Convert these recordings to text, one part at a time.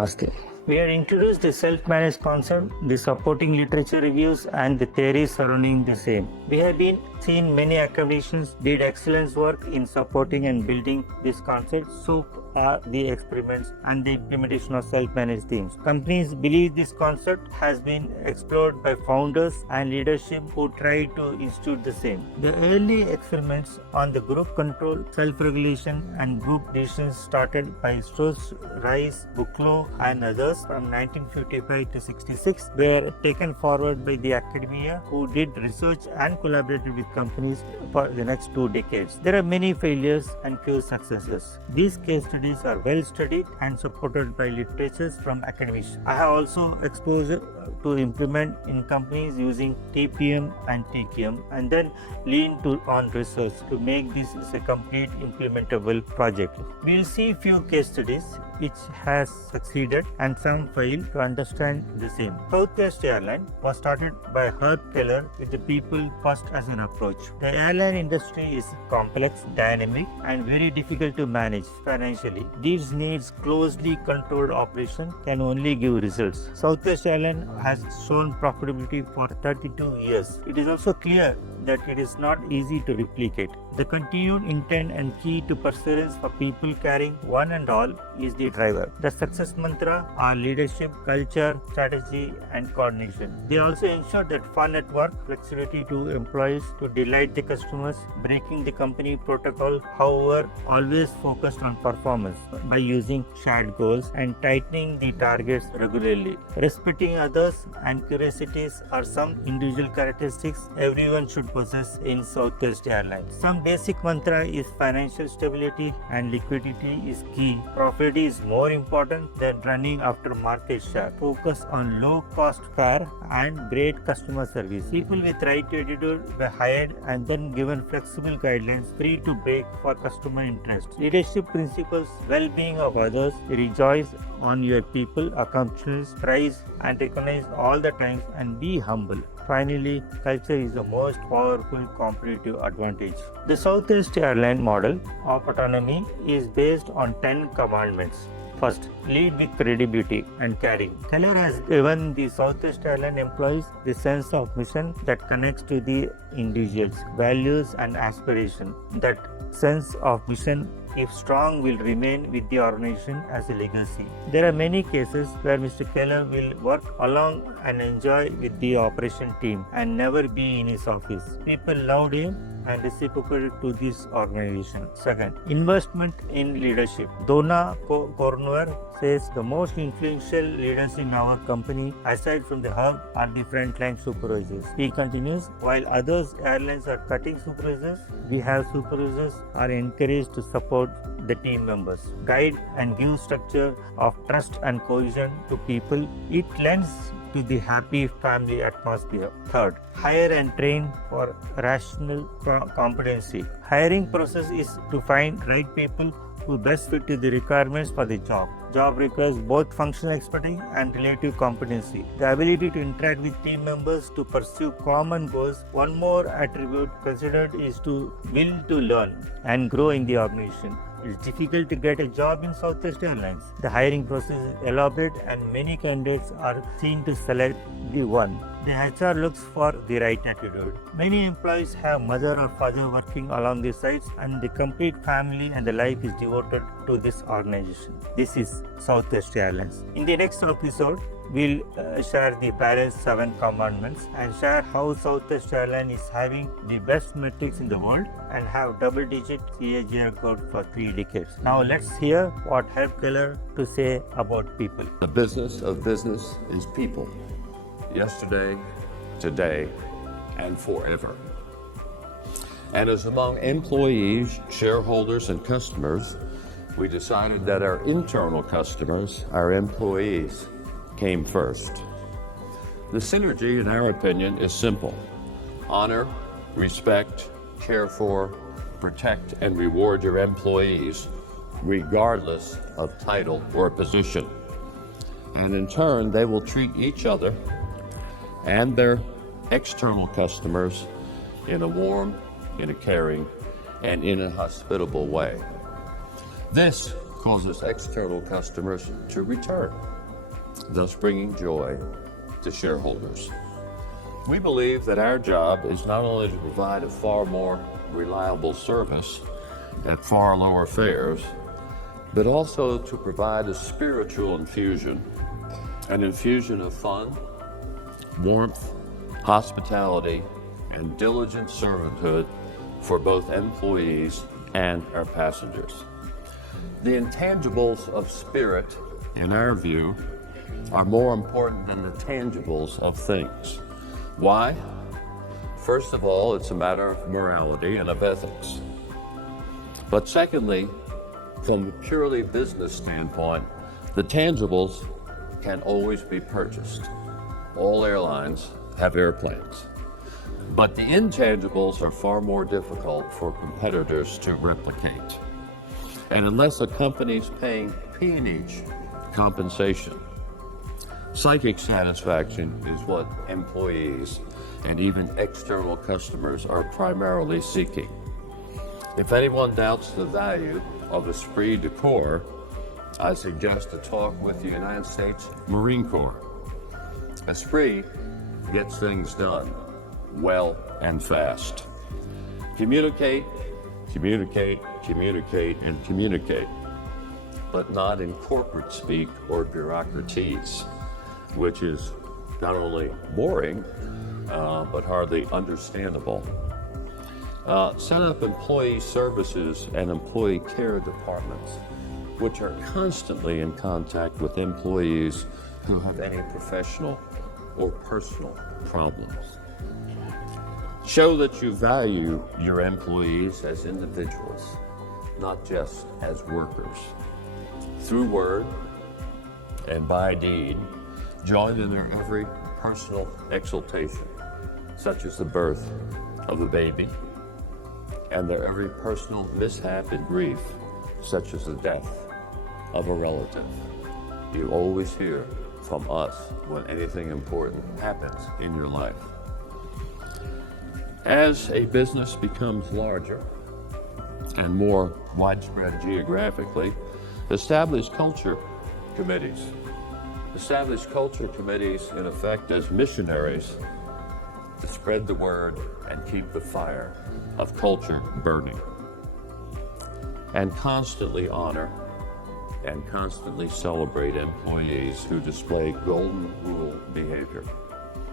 Namaste. We have introduced the self-managed concept, the supporting literature reviews, and the theories surrounding the same. We have seen many academicians did excellent work in supporting and building this concept. So are the experiments and the implementation of self-managed teams. Companies believe this concept has been explored by founders and leadership who try to institute the same. The early experiments on the group control, self-regulation, and group decisions started by Strauss, Rice, Buchloh, and others from 1955 to 66 were taken forward by the academia who did research and collaborated with companies for the next 2 decades. There are many failures and few successes. These case studies are well studied and supported by literatures from academics. I have also exposed to implement in companies using TPM and TQM and then lean on research to make this a complete implementable project. We will see few case studies which has succeeded and some failed to understand the same. Southwest Airlines was started by Herb Kelleher with the people first as an approach. The airline industry is complex, dynamic, and very difficult to manage financially. These needs closely controlled operation can only give results. Southwest Airlines has shown profitability for 32 years. It is also clear that it is not easy to replicate. The continued intent and key to perseverance for people carrying one and all is the driver. The success mantra are leadership, culture, strategy, and coordination. They also ensure that fun at work, flexibility to employees to delight the customers, breaking the company protocol, however, always focused on performance by using shared goals and tightening the targets regularly. Respecting others and curiosities are some individual characteristics everyone should possess in Southwest Airlines. Some basic mantra is financial stability and liquidity is key. Profit is more important than running after market share. Focus on low cost fare and great customer service. People with right attitude were hired and then given flexible guidelines free to break for customer interest. Leadership principles, well-being of others, rejoice on your people, accomplishments, praise and recognize all the times and be humble. Finally, culture is the most powerful competitive advantage. The Southwest Airlines model of autonomy is based on 10 commandments. First, lead with credibility and caring. Kelleher has given the Southwest Airlines employees the sense of mission that connects to the individuals, values and aspiration. That sense of mission, if strong, will remain with the organization as a legacy. There are many cases where Mr. Kelleher will work along and enjoy with the operation team and never be in his office. People loved him and reciprocated to this organization. Second, investment in leadership. Donna Cornwell says the most influential leaders in our company, aside from the hub, are the frontline supervisors. He continues, while others airlines are cutting supervisors, we have supervisors are encouraged to support the team members, guide and give structure of trust and cohesion to people. It lends to the happy family atmosphere. Third, hire and train for rational competency. Hiring process is to find right people who best fit to the requirements for the job. Job requires both functional expertise and relative competency. The ability to interact with team members to pursue common goals. One more attribute considered is to will to learn and grow in the organization. It's difficult to get a job in Southwest Airlines. The hiring process is elaborate and many candidates are seen to select the one. The HR looks for the right attitude. Many employees have mother or father working along the sides and the complete family and the life is devoted to this organization. This is Southwest Airlines. In the next episode, we'll share the balance 7 commandments and share how Southwest Airlines is having the best metrics in the world and have double-digit CAGR growth for 3 decades. Now let's hear what Herb Kelleher to say about people. The business of business is people. Yesterday, today, and forever. And as among employees, shareholders, and customers, we decided that our internal customers, our employees, came first. The synergy, in our opinion, is simple. Honor, respect, care for, protect, and reward your employees, regardless of title or position. And in turn, they will treat each other and their external customers in a warm, in a caring, and in a hospitable way. This causes external customers to return, thus bringing joy to shareholders. We believe that our job is not only to provide a far more reliable service at far lower fares, but also to provide a spiritual infusion, an infusion of fun, warmth, hospitality, and diligent servanthood for both employees and our passengers. The intangibles of spirit, in our view, are more important than the tangibles of things. Why? First of all, it's a matter of morality and of ethics. But secondly, from a purely business standpoint, the tangibles can always be purchased. All airlines have airplanes. But the intangibles are far more difficult for competitors to replicate. And unless a company's paying peonage compensation, psychic satisfaction is what employees and even external customers are primarily seeking. If anyone doubts the value of esprit de corps, I suggest a talk with the United States Marine Corps. Esprit gets things done well and fast. Communicate, communicate, communicate, and communicate, but not in corporate speak or bureaucraties, which is not only boring, but hardly understandable. Set up employee services and employee care departments, which are constantly in contact with employees who have any professional or personal problems. Show that you value your employees as individuals, not just as workers. Through word and by deed, join in their every personal exultation, such as the birth of a baby, and their every personal mishap and grief, such as the death of a relative. You always hear from us when anything important happens in your life. As a business becomes larger and more widespread geographically, establish culture committees. Establish culture committees in effect as missionaries to spread the word and keep the fire of culture burning. And constantly honor and constantly celebrate employees who display golden rule behavior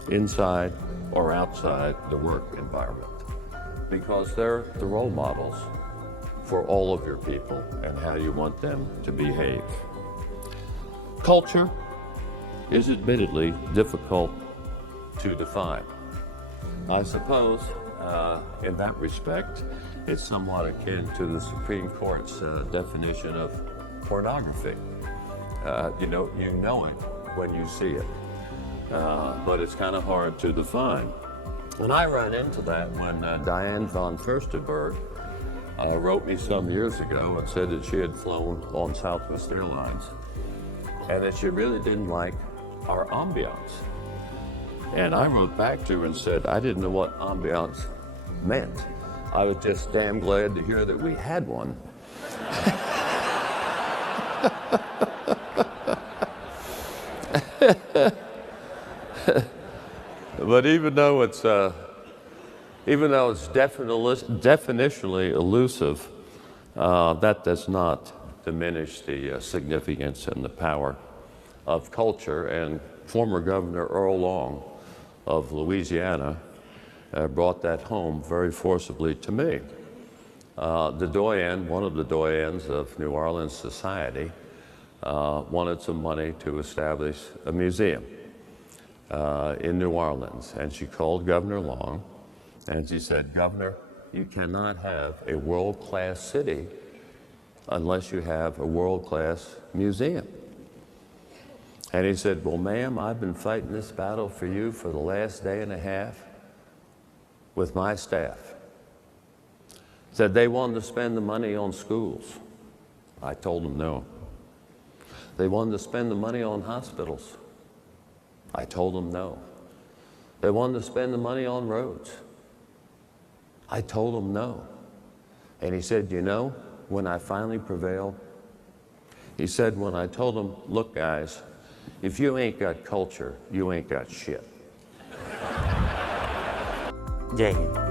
inside or outside the work environment, because they're the role models for all of your people and how you want them to behave. Culture is admittedly difficult to define. I suppose in that respect, it's somewhat akin to the Supreme Court's definition of pornography. You know it when you see it, but it's kind of hard to define. And I ran into that when Diane von Furstenberg wrote me some years ago and said that she had flown on Southwest Airlines and that she really didn't like our ambiance. And I wrote back to her and said, I didn't know what ambiance meant. I was just damn glad to hear that we had one. But even though it's definitionally elusive, that does not diminish the significance and the power of culture. And former Governor Earl Long of Louisiana brought that home very forcibly to me. The doyen, one of the doyens of New Orleans society, wanted some money to establish a museum in New Orleans. And she called Governor Long and she said, Governor, you cannot have a world-class city unless you have a world-class museum. And he said, well, ma'am, I've been fighting this battle for you for the last day and a half with my staff. Said they wanted to spend the money on schools. I told them no. They wanted to spend the money on hospitals. I told them no. They wanted to spend the money on roads. I told them no. And he said, you know, when I finally prevailed, He said when I told him, look guys, if you ain't got culture, you ain't got shit. Jai Hind.